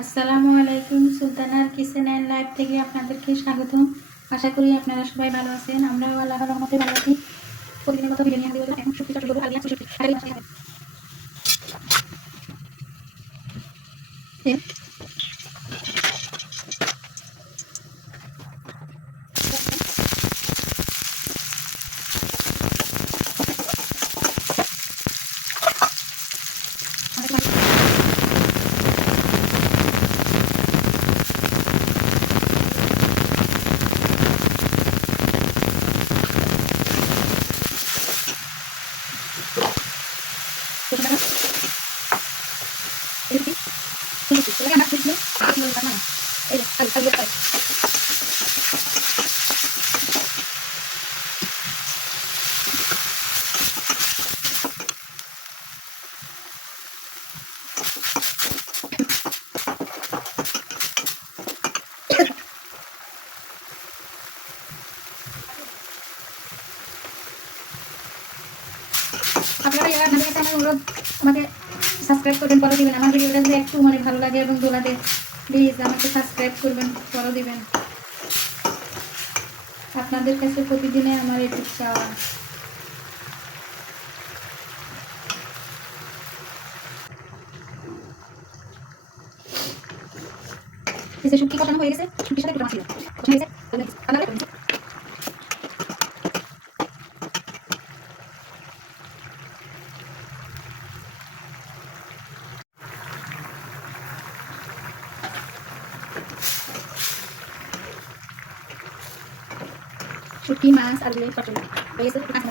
আসসালামু আলাইকুম, সুলতানার kitchen and life থেকে আপনাদেরকে স্বাগতম। আশা করি আপনারা সবাই ভালো আছেন। আমরাও আল্লাহর রহমতে ভালো আছি। প্রতিদিনের মতো হাজির হলাম এখন সত্যি আপনারা যারা কাছে আমার অনুরোধ, আমাকে সাবস্ক্রাইব করবেন ফলো দিবেন আমার ভিডিওটা যদি একটু মানে ভালো লাগে এবং দোলাতে প্লিজ আমাকে সাবস্ক্রাইব করবেন ফলো দিবেন। আপনাদের কাছে প্রতিদিনে আমার এটুক চাওয়া যে শুটকি কষানো হয়ে গেছে, শুটকির সাথে কথা মাছ দিলাম কষানো হয়ে सुटकी मांस आलेले पटोले पैसे दुकान